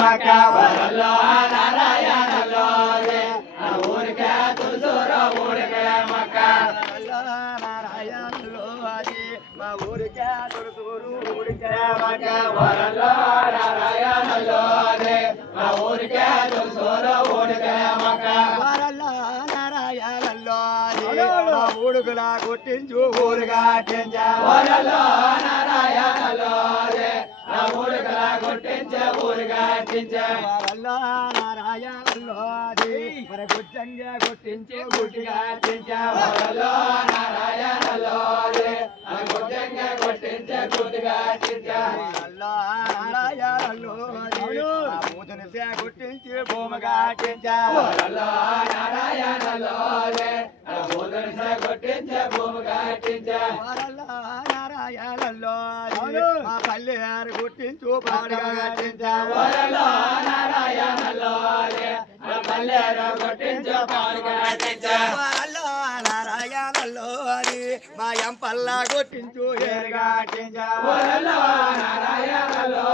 మక వరలో నారాయణలో ఊరికే తులసూరు ఊరికే మక నారాయణలో మా ఊరికే తులసూరు ఊరికే మక వరలో నారాయణలో మా ఊరికే తులసూరు ఊరికే మక వరలో నారాయణలో మా ఊడుకులా కొట్టించు ఊరుగా వరలో నారాయణలో నా ఊరుగా కొట్టించే ఊరుగా వరలో నారాయణలో మరి గుజ్జంగా కొట్టించే గుడ్డిగా వరలో నారాయణలో గుజ్జంగా కొట్టించే గుడ్డిగా వరలో నారాయణలో మూతను కొట్టించి భూమిగా వరలో నారాయణలో మూతను కొట్టించే భూమిగా వరలో నారాయణలో మా పల్లెరు కొట్టించు పాడుగా వరలో నారాయణలో మా పల్లెరు కొట్టించు పాడుగా వరలో నారాయణలో మా ఎంపల్లా కొట్టించు ఏరుగా వరలో నారాయణలో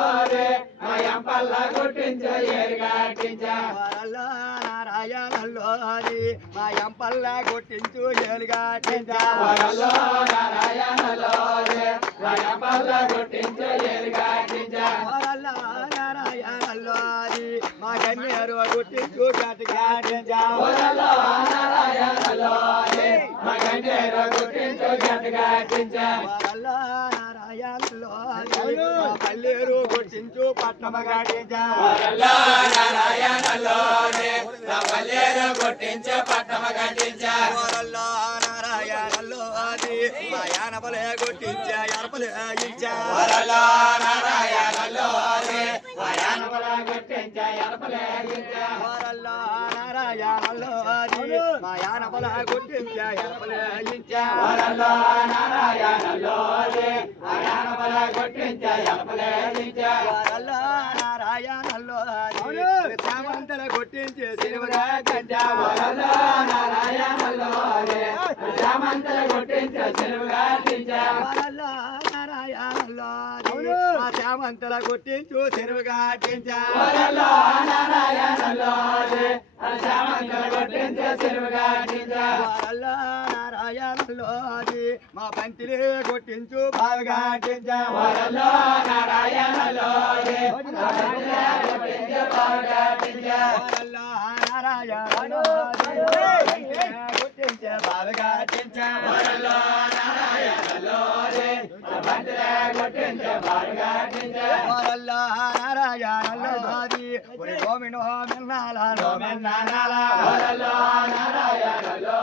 మా ఎంపల్లా కొట్టించు ఏరుగా వరలో నారాయణలో మా ఎంపల్లా కొట్టించు ఏరుగా వరలో నారాయణలో మా ఎంపల్లా కొట్టించు ఏరుగా వరలో నారాయణలో మా గన్నేరు కొట్టించు గట్టిగా వరలో నారాయణలో మా గన్నేరు కొట్టించు గట్టిగా వరలో నారాయణలో మా పల్లెరు కొట్టించు పట్నమగా వరలో నారాయణలో మా పల్లెరు కొట్టించు పట్నమగా వరలో నారాయణలో మా యానపలే కొట్టించా ఎనపలే వరలో నారాయణలో మా యానపలే కొట్టించా ఎనపలే వరలో నారాయణలో మా యానపలే కొట్టించా ఎనపలే వరలో నారాయణలో మా యానపలే కొట్టించా ఎనపలే వరలో నారాయణలో సామంతల కొట్టించే సిరువుగా వరలో నారాయణలో సామంతల కొట్టించే సిరువుగా వరలో నారాయణలో మా సామంతల కొట్టించు సిరువుగా వరలో నారాయణలో సామంతల కొట్టించే సిరువుగా వరలో నారాయణలో మా పంతిలే కొట్టించు బాగా వరలో నారాయణలో వరలో నారాయణలో కొట్టించే బాగా వరలో నారాయణలో కొట్టించే బాగా వరలో నారాయణలో గోమినో మెన్నాలో మెన్నాల వరలో నారాయణలో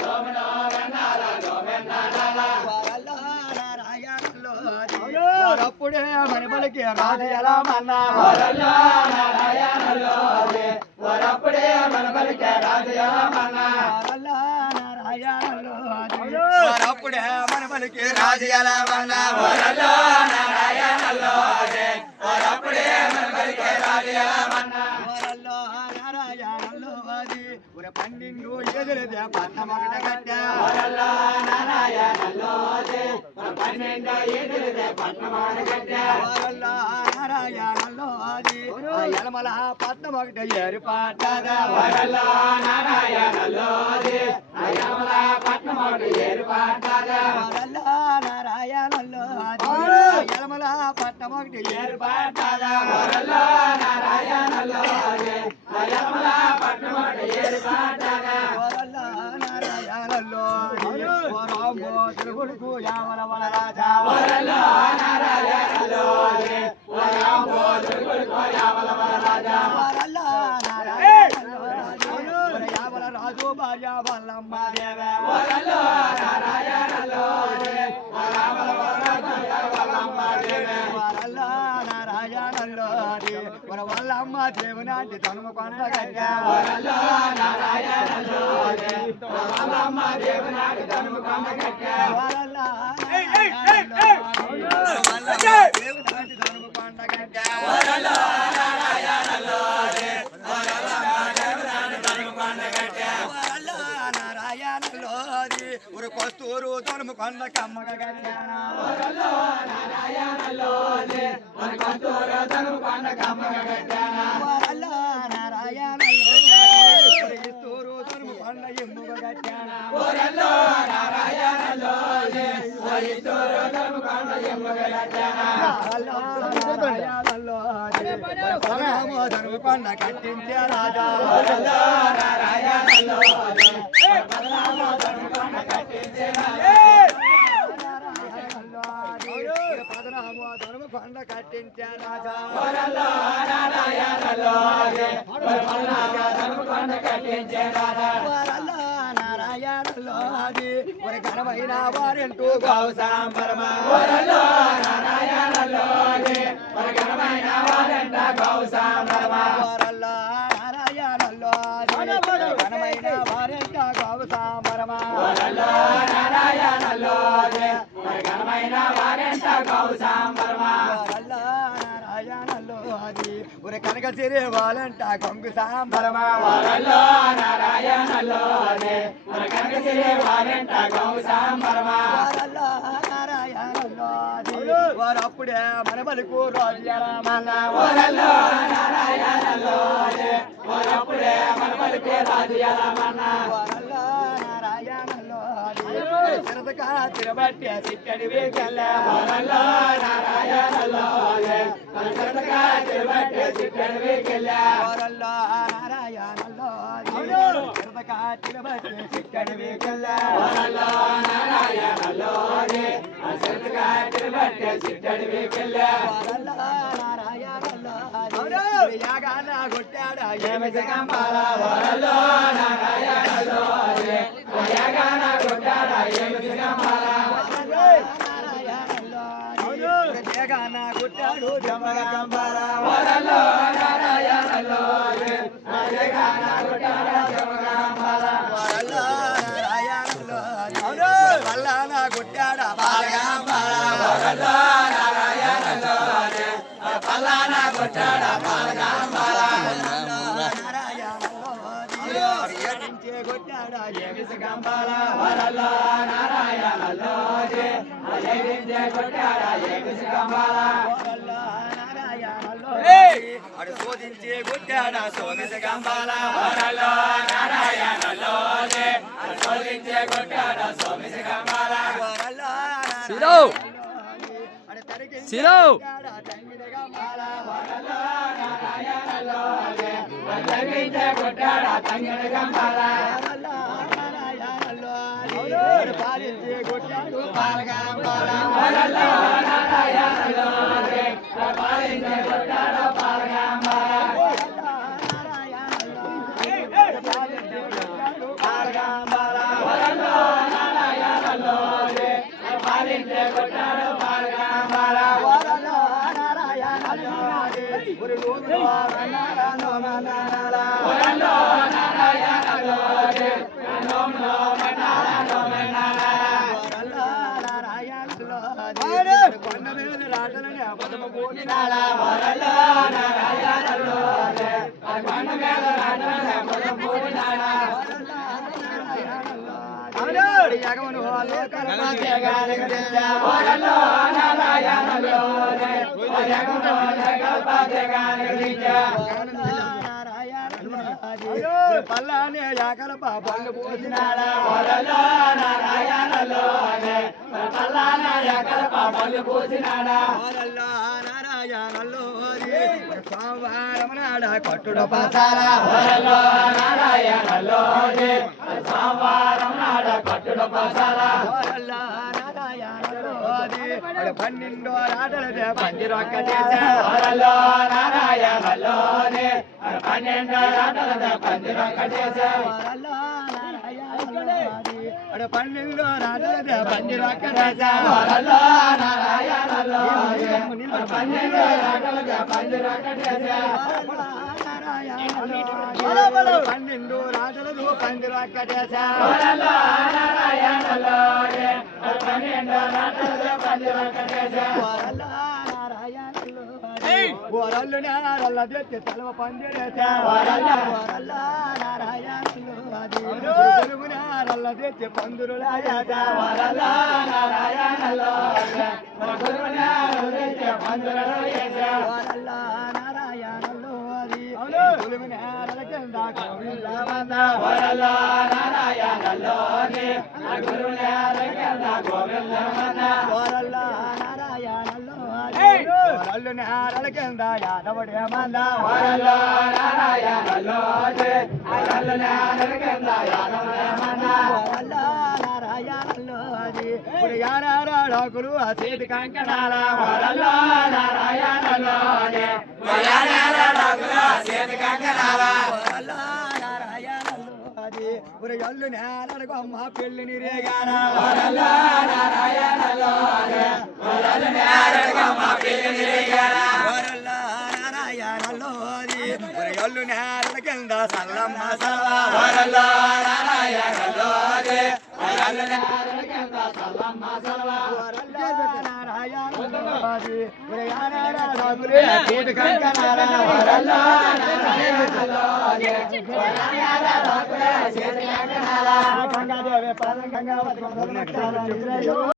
గోమినో మెన్నాలో మెన్నాల వరలో నారాయణలో అప్పుడే మనబలికి రాజు ఎలా మన్నా వరలో నారాయణలో వరప్పుడే మనబలికి రాజు ఎలా మన్నా వరలో నారాయణలో వరప్పుడే మనబలికి రాజు ఎలా మన్నా వరలో నారాయణలో వరప్పుడే మనబలికి రాజు ఎలా మన్నా వరలో నారాయణలో పన్నెండు ఎదురుదే పన్నమొకట కట్ట వరలో నారాయణలో పన్నెండు ఎదురుదే పన్నమొకట కట్ట వరలో నారాయణలో ఎలమల పన్నమొకట ఏర్పాటద వరలో నారాయణలో ఎలమల పన్నమొకట ఏర్పాటద వరలో నారాయణలో ఎలమల పన్నమొకట ఏర్పాటద వరలో నారాయణలో ఎలమల పన్నమొకట ఏర్పాటద వరలో నారాయణలో వరంబోతుడు కొడుకు యావల వల రాజా వరలో నారాయణలో వరంబోతుడు కొడుకు యావల వల రాజా వరలో నారాయణలో యావల రాజు భార్య వల్లమ్మ దేవ వరలో నారాయణలో యావల వల్లమ్మ దేవ వరలో నారాయణలో వల్లమ్మ దేవునాటి తనుము కొండగట్ట వరలో నారాయణలో వల్లమ్మ దేవునాటి తనుము కొండగట్ట వరలో దేవునాటి తనుము కొండగట్ట వరలో నారాయణలో వరలో దేవునాటి తనుము కొండగట్ట వరలో నారాయణలో కొస్తూరు తనుము కొండ కమ్మగ కళ్యాణ నారాయణలో కొస్తూరు తనుము కొండ కమ్మగ కళ్యాణ నారాయణలో ఇస్తూరు తనుము కొండ ఎమ్ముగ కళ్యాణ నారాయణలో ఇస్తూరు తనుము కొండ ఎమ్ముగ కళ్యాణ ధనుము కొండ కట్టించే రాజా నారాయణలో ధనుము కొండ కట్టించే రాజా నారాయణలో ధనుము కొండ కట్టించే రాజా నారాయణలో మరి ఘనమైన వారెంటూ గౌసాంబరమా నారాయణలో మరి ఘనమైన వారెంట గౌసాంబరమా నారాయణలో ఘనమైన వారెంట గౌసాంబరమా నారాయణలో మరి ఘనమైన వారెంట గౌసాంబరమా నారాయణలో ఒరే కనక సిరి వాలంట కొంగు సాంబరమా నారాయణలో మరి కనక సిరి వాలంట కొంగు సాంబరమా నారాయణలో వారు అప్పుడే మన బలుకు రాజుమన్నా నారాయణలో వారు అప్పుడే మన బలుకు రాజుమన్నా నారాయణలో తిరదక తిరబట్టి సిక్కడి వేకల్ల నారాయణలో తిరదక తిరబట్టి సిక్కడి వేకల్ల నారాయణలో తిరదక తిరబట్టి సిక్కడి వేకల్ల నారాయణలో తిరదక తిరబట్టి సిక్కడి వేకల్ల నారాయణలో యాగాన కొట్టాడా ఏమి జగంబాల నారాయణలో యాగాన కొట్టాడా ఏమి జగంబాల నారాయణలో జగన కొట్టాడు జమగంబాల నారాయణలో జగన కొట్టాడా జమగంబాల నారాయణలో వల్లన కొట్టాడా బాలగంబాల నారాయణలో పల్లాన కొట్టాడా బాలగంబాల కొట్టాడా ఏమి గంబాల నారాయణలో కొట్టాడా ఏమి గంబాల నారాయణలో అడు శోధించి కొట్టాడా సోమిస గంబాల నారాయణలో శోధించి కొట్టాడా సోమిస గంబాల కొట్టాడా తంగడ గంబాల పాలించి కొట్టాడు పాలగంబాల నారాయణలో పాలించి కొట్టాడు పాలగంబాల పాలగంబాల నారాయణలో పాలించి కొట్టాడు పాలగంబాల నారాయణలో కొండ మీద రాటలనే పదమ పోటీనాడా నారాయణలో కొండ మీద రాటలనే పదమ పోటీనాడా యగమను నారాయణలో పల్లానే యాకల పళ్ళు పోసినాడా నారాయణలో పల్లాన యాకల పళ్ళు పోసినాడా నారాయణలో సోమవారం నాడ కొట్టుడు పసారా నారాయణలో సోమవారం నాడ కొట్టుడు పసారా నారాయణలో 12 రాటలదే పందిరొక్క చేసా నారాయణలో 12 రాటలదే పందిరొక్క చేసా నారాయణలో 12 రాటలదే పందిరొక్క చేసా నారాయణలో 12 రాటలదే పందిరొక్క చేసా నారాయణలో 12 రాటలదు పందిరొక్క చేసా నారాయణలో 12 రాటలదే పందిరొక్క చేసా నారాయణలో ఓరల్లు నేరల్ల తెచ్చి తలవ పందిరేసా ఓరల్ల నారాయణులు అది గురువు నేరల్ల తెచ్చి పందురులాయసా ఓరల్ల నారాయణులు గురువు నేరల్ల తెచ్చి పందురులాయసా ఓరల్ల నారాయణులు అది గురువు నేరల్ల కింద కోవిల్ల మంద ఓరల్ల నారాయణులు అది గురువు నేరల్ల కింద కోవిల్ల మంద ఓరల్ల నారాయణులు ఓరల్లు నేరల కింద యాదవుడే మంద ఓరల్లు నారాయణులు ఓరల్లు నేరల కింద యాదవుడే మంద ఓరల్లు నారాయణులు అది యానారాకులు ఆ చేతి కంకణాల ఓరల్లు నారాయణులు యానారాకులు ఆ చేతి కంకణాల ఓరల్లు నారాయణులు అది ఒరగల్లు నేరకు అమ్మ పెళ్ళిని రేగాన ఓరల్లు నారాయణులు ఓరల్లు నేరకు అమ్మ పెళ్ళిని రేగాన ఓరల్లు నారాయణులు అది ఒరగల్లు నేరల కింద సల్లమ్మ సలవా ఓరల్లు నారాయణులు అది ఒరగల్లు నేరల కింద సల్లమ్మ సలవా ఓరల్లు నారాయణులు అది ఒరగానారాకులు చేతి కంకణాల ఓరల్లు నారాయణులు అది ఒరగానారాకులు చేతి కంకణాల గంగాదేవి పరమ గంగావతి